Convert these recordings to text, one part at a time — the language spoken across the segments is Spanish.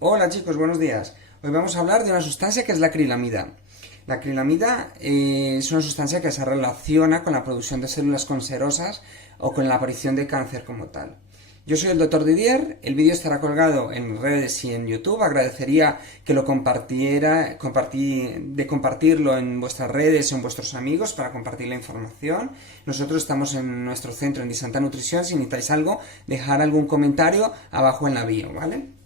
Hola chicos, buenos días. Hoy vamos a hablar de una sustancia que es la acrilamida. La acrilamida es una sustancia que se relaciona con la producción de células cancerosas o con la aparición de cáncer como tal. Yo soy el Dr. Didier, el vídeo estará colgado en redes y en YouTube. Agradecería que lo compartirlo en vuestras redes o en vuestros amigos para compartir la información. Nosotros estamos en nuestro centro en Disanta Nutrición. Si necesitáis algo, dejar algún comentario abajo en la bio, ¿vale?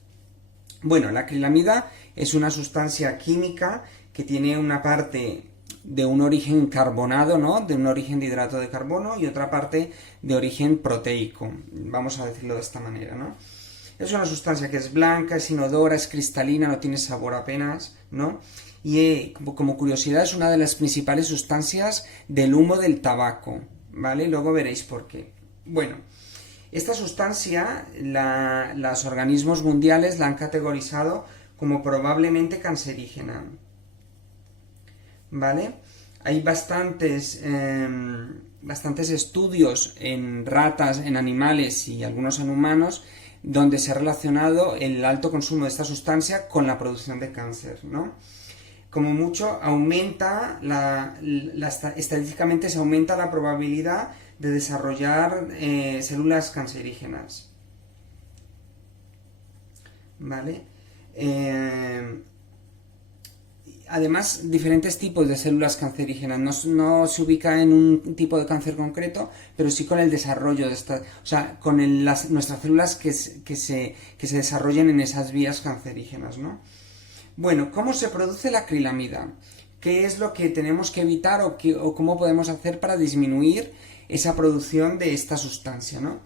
Bueno, la acrilamida es una sustancia química que tiene una parte de un origen carbonado, ¿no? De un origen de hidrato de carbono y otra parte de origen proteico, vamos a decirlo de esta manera, ¿no? Es una sustancia que es blanca, es inodora, es cristalina, no tiene sabor apenas, ¿no? Y como curiosidad es una de las principales sustancias del humo del tabaco, ¿vale? Luego veréis por qué. Bueno, esta sustancia, los organismos mundiales la han categorizado como probablemente cancerígena, ¿vale? Hay bastantes estudios en ratas, en animales y algunos en humanos, donde se ha relacionado el alto consumo de esta sustancia con la producción de cáncer, ¿no? Como mucho aumenta estadísticamente se aumenta la probabilidad de desarrollar células cancerígenas, ¿vale? Además, diferentes tipos de células cancerígenas. No se ubica en un tipo de cáncer concreto, pero sí con el desarrollo de esta, o sea, con nuestras células que se desarrollen en esas vías cancerígenas, ¿no? Bueno, ¿cómo se produce la acrilamida? ¿Qué es lo que tenemos que evitar o cómo podemos hacer para disminuir esa producción de esta sustancia, ¿no?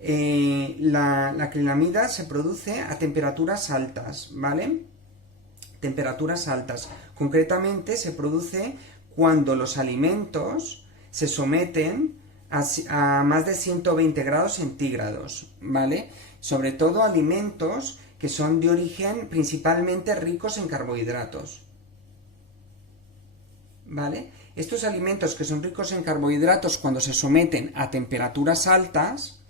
La acrilamida se produce a temperaturas altas, ¿vale? Temperaturas altas. Concretamente se produce cuando los alimentos se someten a más de 120 grados centígrados, ¿vale? Sobre todo alimentos que son de origen principalmente ricos en carbohidratos, ¿vale? Estos alimentos que son ricos en carbohidratos, cuando se someten a temperaturas altas,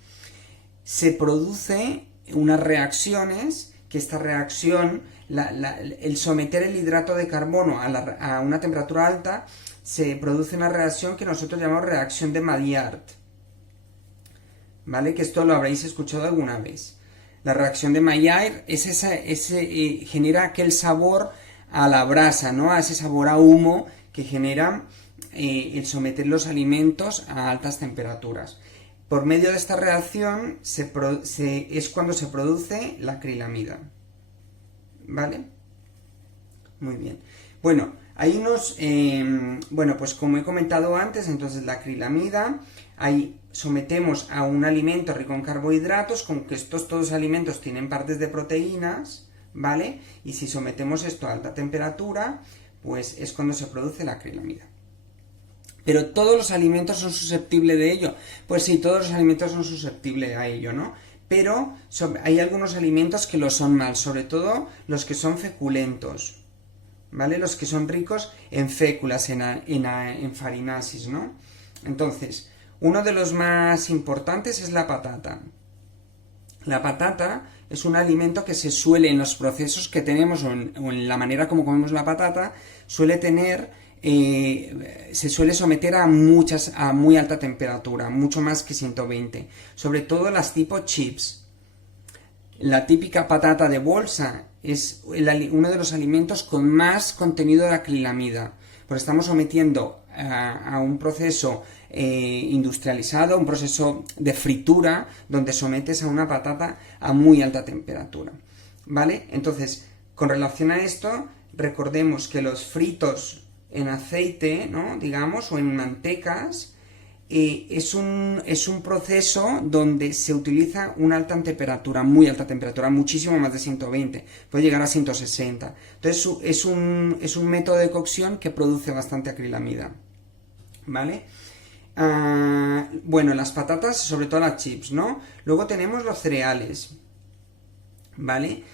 se produce unas reacciones, que esta reacción, el someter el hidrato de carbono a una temperatura alta, se produce una reacción que nosotros llamamos reacción de Maillard, ¿vale? Que esto lo habréis escuchado alguna vez. La reacción de Maillard genera aquel sabor a la brasa, ¿no? A ese sabor a humo que genera el someter los alimentos a altas temperaturas. Por medio de esta reacción es cuando se produce la acrilamida, ¿vale? Muy bien. Bueno, hay unos, pues como he comentado antes, entonces la acrilamida, sometemos a un alimento rico en carbohidratos, con que todos los alimentos tienen partes de proteínas, ¿vale? Y si sometemos esto a alta temperatura, pues es cuando se produce la acrilamida. Pero todos los alimentos son susceptibles de ello. Pues sí, todos los alimentos son susceptibles a ello, ¿no? Pero hay algunos alimentos que lo son más, sobre todo los que son feculentos, ¿vale? Los que son ricos en féculas, en farinasis, ¿no? Entonces, uno de los más importantes es la patata. La patata es un alimento que se suele, en los procesos que tenemos o en la manera como comemos la patata, se suele someter a muy alta temperatura, mucho más que 120, sobre todo las tipo chips. La típica patata de bolsa es uno de los alimentos con más contenido de acrilamida, porque estamos sometiendo a un proceso industrializado, un proceso de fritura, donde sometes a una patata a muy alta temperatura, ¿vale? Entonces, con relación a esto, recordemos que los fritos en aceite, ¿no? Digamos, o en mantecas, es un proceso donde se utiliza una alta temperatura, muy alta temperatura, muchísimo más de 120, puede llegar a 160. Entonces es un método de cocción que produce bastante acrilamida, ¿vale? Bueno, las patatas, sobre todo las chips, ¿no? Luego tenemos los cereales, ¿vale?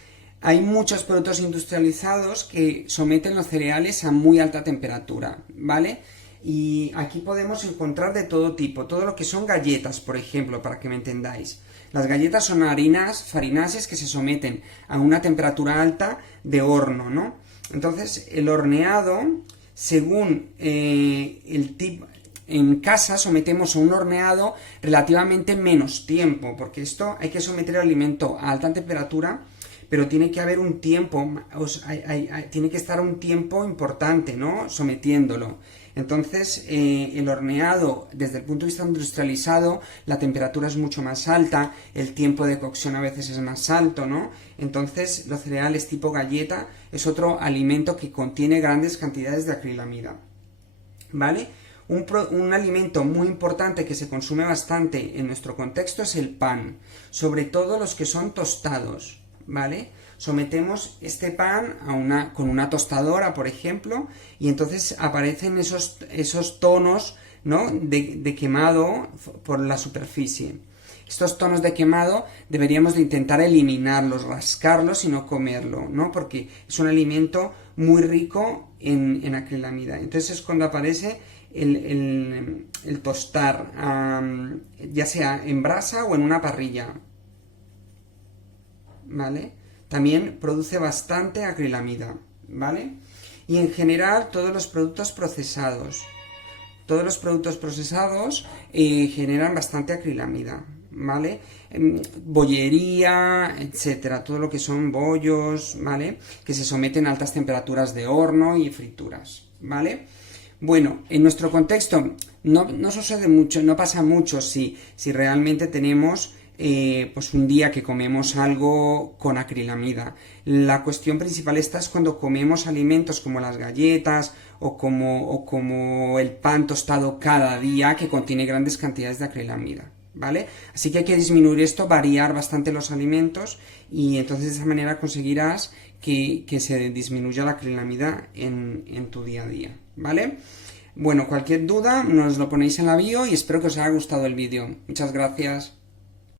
Hay muchos productos industrializados que someten los cereales a muy alta temperatura, ¿vale? Y aquí podemos encontrar de todo tipo, todo lo que son galletas, por ejemplo, para que me entendáis. Las galletas son harinas, farinases que se someten a una temperatura alta de horno, ¿no? Entonces, el horneado, según el tipo... En casa sometemos a un horneado relativamente menos tiempo, porque esto hay que someter el alimento a alta temperatura, pero tiene que haber un tiempo, tiene que estar un tiempo importante, ¿no? Sometiéndolo. Entonces, el horneado, desde el punto de vista industrializado, la temperatura es mucho más alta, el tiempo de cocción a veces es más alto, ¿no? Entonces, los cereales tipo galleta es otro alimento que contiene grandes cantidades de acrilamida, ¿vale? Un alimento muy importante que se consume bastante en nuestro contexto es el pan, sobre todo los que son tostados, ¿vale? Sometemos este pan con una tostadora, por ejemplo, y entonces aparecen esos tonos, ¿no? de quemado por la superficie. Estos tonos de quemado deberíamos de intentar eliminarlos, rascarlos y no comerlo, ¿no? Porque es un alimento muy rico en acrilamida. Entonces es cuando aparece el tostar, ya sea en brasa o en una parrilla, ¿vale? También produce bastante acrilamida, ¿vale? Y en general todos los productos procesados generan bastante acrilamida, ¿vale? Bollería, etcétera, todo lo que son bollos, ¿vale? Que se someten a altas temperaturas de horno y frituras, ¿vale? Bueno, en nuestro contexto no sucede mucho, no pasa mucho si realmente tenemos pues un día que comemos algo con acrilamida. La cuestión principal es cuando comemos alimentos como las galletas o como el pan tostado cada día que contiene grandes cantidades de acrilamida, ¿vale? Así que hay que disminuir esto, variar bastante los alimentos y entonces de esa manera conseguirás que se disminuya la acrilamida en tu día a día, ¿vale? Bueno, cualquier duda nos lo ponéis en la bio y espero que os haya gustado el vídeo. Muchas gracias.